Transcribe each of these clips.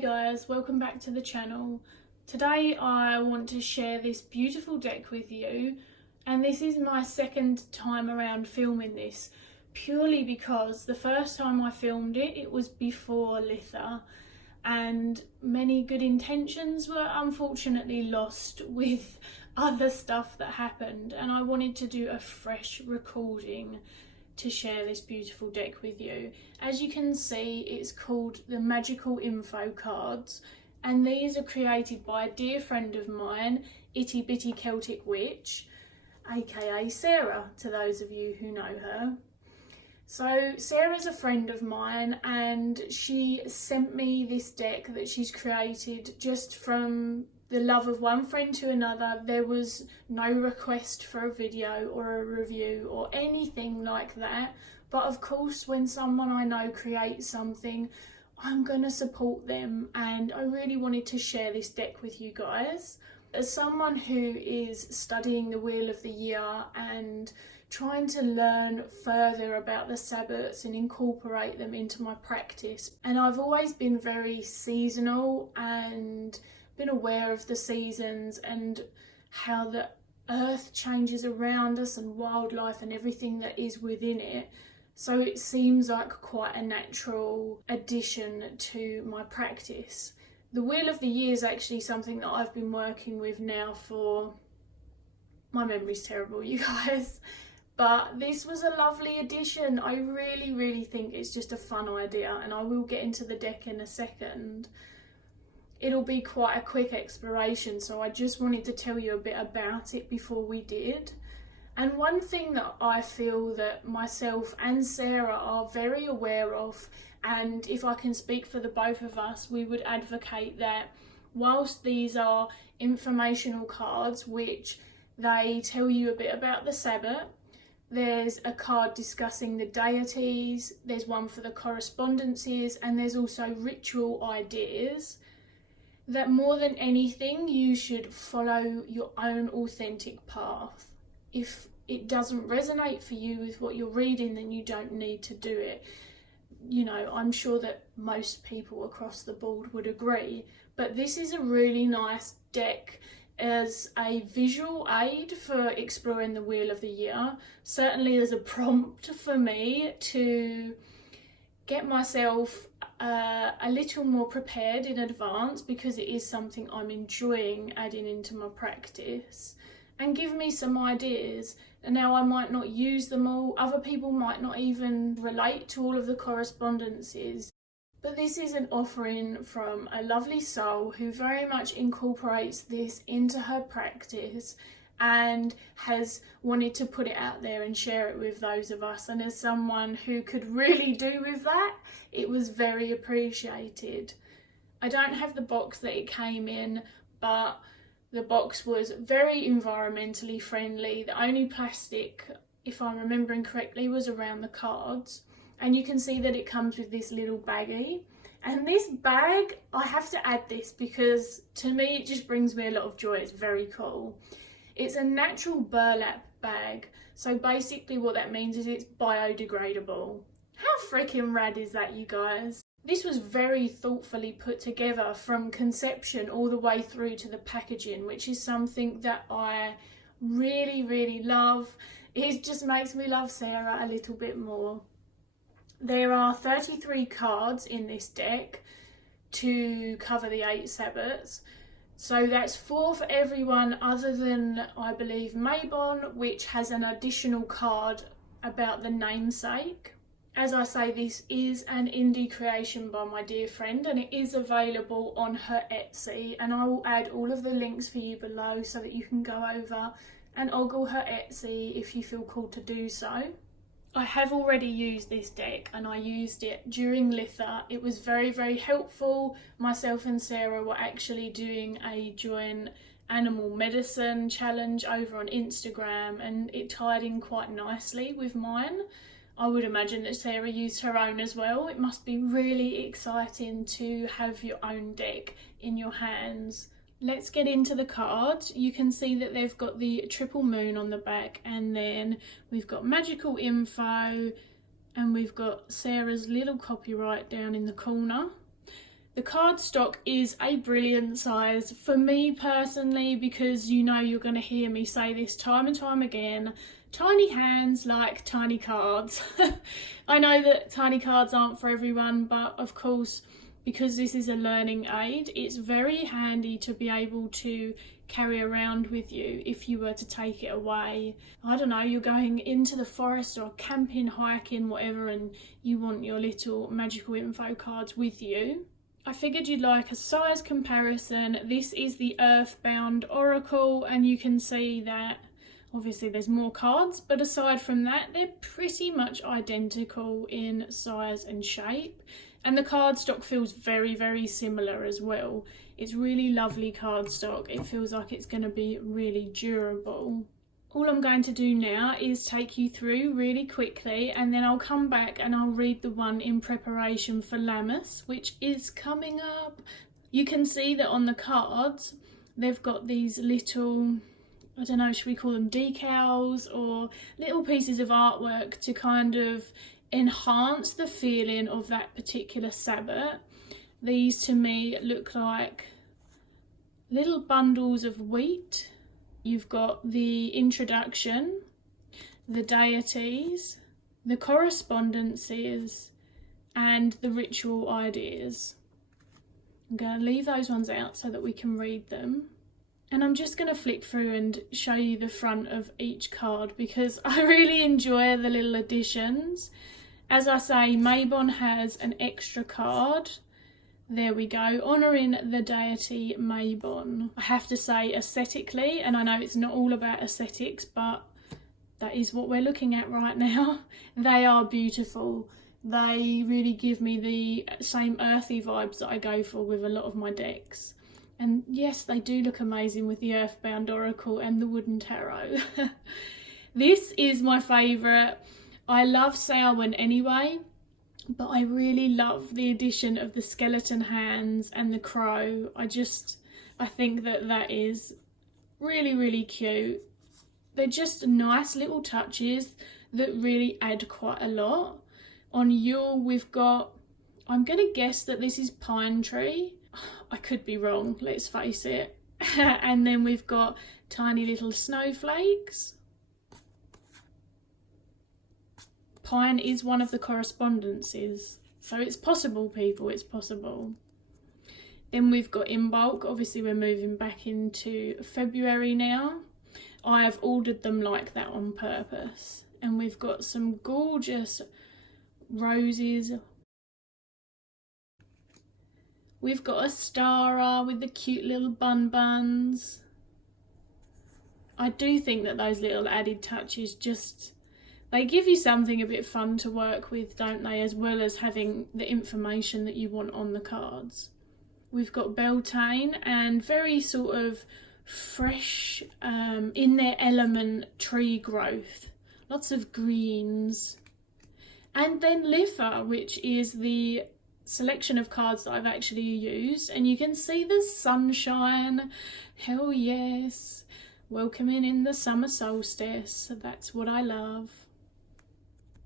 guys, welcome back to the channel. Today I want to share this beautiful deck with you, and this is my second time around filming this, purely because the first time I filmed it was before Litha, and many good intentions were unfortunately lost with other stuff that happened, and I wanted to do a fresh recording to share this beautiful deck with you. As you can see, it's called the Magickal Info Cards, and these are created by a dear friend of mine, Itty Celtic Witch, aka Sarah, to those of you who know her. So Sarah's a friend of mine, and she sent me this deck that she's created just from the love of one friend to another. There was no request for a video or a review or anything like that, but of course when someone I know creates something, I'm going to support them, and I really wanted to share this deck with you guys. As someone who is studying the Wheel of the Year and trying to learn further about the Sabbats and incorporate them into my practice, and I've always been very seasonal and been aware of the seasons and how the earth changes around us and wildlife and everything that is within it. So it seems like quite a natural addition to my practice. The Wheel of the Year is actually something that I've been working with now for, my memory's terrible, you guys, but this was a lovely addition. I really think it's just a fun idea, and I will get into the deck in a second. It'll be quite a quick exploration, so I just wanted to tell you a bit about it before we did. And one thing that I feel that myself and Sarah are very aware of, and if I can speak for the both of us, we would advocate that whilst these are informational cards, which they tell you a bit about the Sabbat, there's a card discussing the deities, there's one for the correspondences, and there's also ritual ideas, that more than anything you should follow your own authentic path. If it doesn't resonate for you with what you're reading, then you don't need to do it. You know, I'm sure that most people across the board would agree, but this is a really nice deck as a visual aid for exploring the Wheel of the Year. Certainly as a prompt for me to get myself a little more prepared in advance, because it is something I'm enjoying adding into my practice, and give me some ideas. And now I might not use them all, other people might not even relate to all of the correspondences, but this is an offering from a lovely soul who very much incorporates this into her practice and has wanted to put it out there and share it with those of us. And as someone who could really do with that, it was very appreciated. I don't have the box that it came in, but the box was very environmentally friendly. The only plastic, if I'm remembering correctly, was around the cards. And you can see that it comes with this little baggie. And this bag, I have to add this because to me it just brings me a lot of joy. It's very cool. It's a natural burlap bag. So basically what that means is it's biodegradable. How freaking rad is that, you guys? This was very thoughtfully put together from conception all the way through to the packaging, which is something that I really love. It just makes me love Sarah a little bit more. There are 33 cards in this deck to cover the 8 Sabbats. So that's 4 for everyone other than, I believe, Mabon, which has an additional card about the namesake. As I say, this is an indie creation by my dear friend, and it is available on her Etsy, and I will add all of the links for you below so that you can go over and ogle her Etsy if you feel called to do so. I have already used this deck, and I used it during Litha. It was very helpful. Myself and Sarah were actually doing a joint animal medicine challenge over on Instagram, and it tied in quite nicely with mine. I would imagine that Sarah used her own as well. It must be really exciting to have your own deck in your hands. Let's get into the cards. You can see that they've got the triple moon on the back, and then we've got Magickal Info, and we've got Sarah's little copyright down in the corner. The cardstock is a brilliant size for me personally, because you know you're going to hear me say this time and time again. Tiny hands like tiny cards. I know that tiny cards aren't for everyone, but of course, because this is a learning aid, it's very handy to be able to carry around with you if you were to take it away. I don't know, you're going into the forest or camping, hiking, whatever, and you want your little magical info cards with you. I figured you'd like a size comparison. This is the Earthbound Oracle, and you can see that obviously there's more cards, but aside from that, they're pretty much identical in size and shape. And the cardstock feels very, very similar as well. It's really lovely cardstock. It feels like it's going to be really durable. All I'm going to do now is take you through really quickly, and then I'll come back and I'll read the one in preparation for Lammas, which is coming up. You can see that on the cards, they've got these little, I don't know, should we call them decals or little pieces of artwork to kind of enhance the feeling of that particular Sabbat. These to me look like little bundles of wheat. You've got the introduction, the deities, the correspondences, and the ritual ideas. I'm going to leave those ones out so that we can read them. And I'm just going to flick through and show you the front of each card because I really enjoy the little additions. As I say, Mabon has an extra card. There we go, honouring the deity Mabon. I have to say, aesthetically, and I know it's not all about aesthetics, but that is what we're looking at right now. They are beautiful. They really give me the same earthy vibes that I go for with a lot of my decks. And yes, they do look amazing with the Earthbound Oracle and the wooden tarot. This is my favourite. I love Samhain anyway, but I really love the addition of the skeleton hands and the crow. I think that is really, really cute. They're just nice little touches that really add quite a lot. On Yule, we've got, I'm going to guess that this is pine tree. I could be wrong, let's face it. And then we've got tiny little snowflakes. Pine is one of the correspondences, so it's possible, people, it's possible. Then we've got in bulk, obviously we're moving back into February now. I have ordered them like that on purpose. And we've got some gorgeous roses. We've got a Stara with the cute little buns. I do think that those little added touches just, they give you something a bit fun to work with, don't they? As well as having the information that you want on the cards. We've got Beltane and very sort of fresh, in their element tree growth. Lots of greens. And then Litha, which is the selection of cards that I've actually used. And you can see the sunshine. Hell yes. Welcoming in the summer solstice. That's what I love.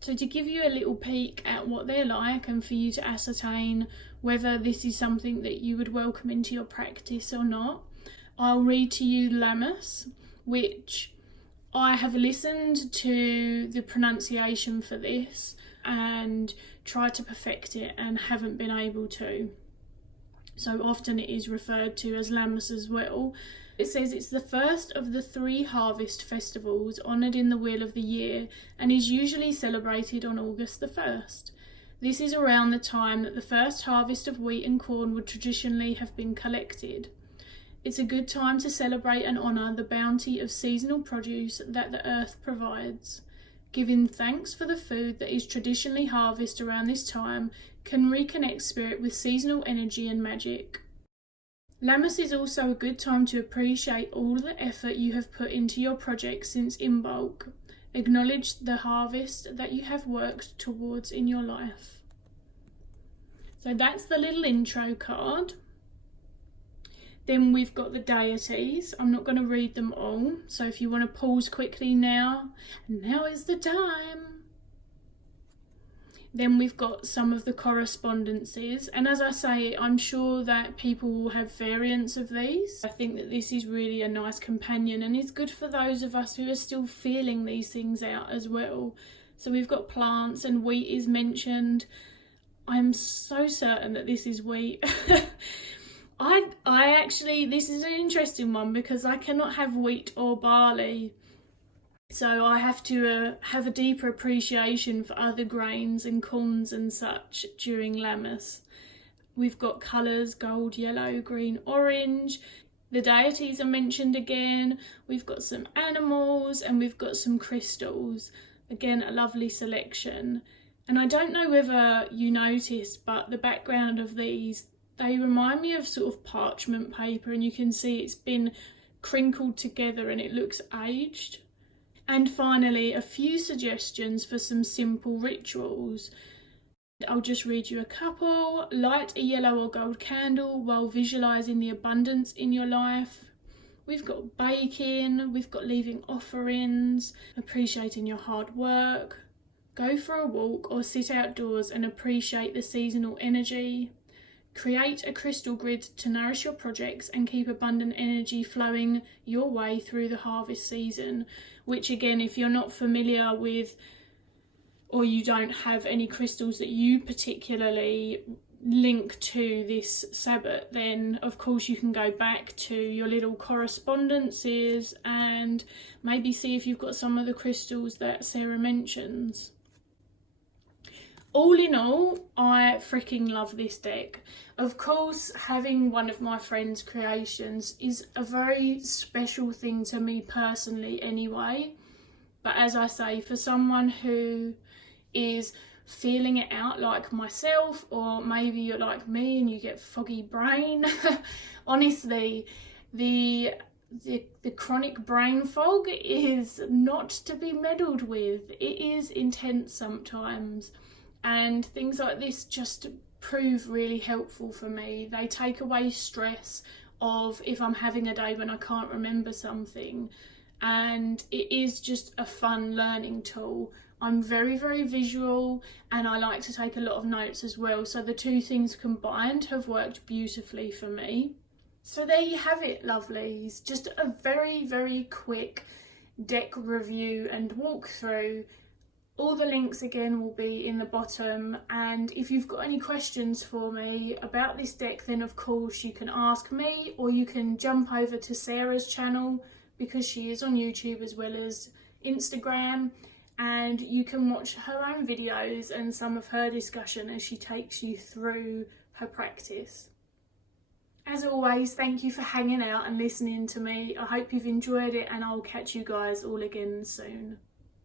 So to give you a little peek at what they're like and for you to ascertain whether this is something that you would welcome into your practice or not, I'll read to you Lammas, which I have listened to the pronunciation for this and tried to perfect it and haven't been able to. So often it is referred to as Lammas as well. It says it's the first of the 3 harvest festivals honoured in the wheel of the year and is usually celebrated on August the 1st. This is around the time that the first harvest of wheat and corn would traditionally have been collected. It's a good time to celebrate and honour the bounty of seasonal produce that the earth provides. Giving thanks for the food that is traditionally harvested around this time can reconnect spirit with seasonal energy and magic. Lammas is also a good time to appreciate all the effort you have put into your project since in bulk. Acknowledge the harvest that you have worked towards in your life. So that's the little intro card. Then we've got the deities. I'm not going to read them all, so if you want to pause quickly now is the time. Then we've got some of the correspondences, and as I say, I'm sure that people will have variants of these. I think that this is really a nice companion, and it's good for those of us who are still feeling these things out as well. So we've got plants, and wheat is mentioned. I'm so certain that this is wheat. I actually, this is an interesting one because I cannot have wheat or barley. So I have to have a deeper appreciation for other grains and corns and such during Lammas. We've got colours, gold, yellow, green, orange. The deities are mentioned again. We've got some animals and we've got some crystals. Again, a lovely selection. And I don't know whether you noticed, but the background of these, they remind me of sort of parchment paper, and you can see it's been crinkled together and it looks aged. And finally, a few suggestions for some simple rituals. I'll just read you a couple. Light a yellow or gold candle while visualising the abundance in your life. We've got baking, we've got leaving offerings, appreciating your hard work. Go for a walk or sit outdoors and appreciate the seasonal energy. Create a crystal grid to nourish your projects and keep abundant energy flowing your way through the harvest season, which again, if you're not familiar with or you don't have any crystals that you particularly link to this Sabbat, then of course you can go back to your little correspondences and maybe see if you've got some of the crystals that Sarah mentions. All in all, I freaking love this deck. Of course, having one of my friend's creations is a very special thing to me personally anyway. But as I say, for someone who is feeling it out like myself, or maybe you're like me and you get foggy brain, honestly, the chronic brain fog is not to be meddled with. It is intense sometimes. And things like this just prove really helpful for me. They take away stress of if I'm having a day when I can't remember something. And it is just a fun learning tool. I'm very, very visual and I like to take a lot of notes as well. So the two things combined have worked beautifully for me. So there you have it, lovelies. Just a very, very quick deck review and walkthrough. All the links again will be in the bottom, and if you've got any questions for me about this deck, then of course you can ask me, or you can jump over to Sarah's channel because she is on YouTube as well as Instagram, and you can watch her own videos and some of her discussion as she takes you through her practice. As always, thank you for hanging out and listening to me. I hope you've enjoyed it, and I'll catch you guys all again soon.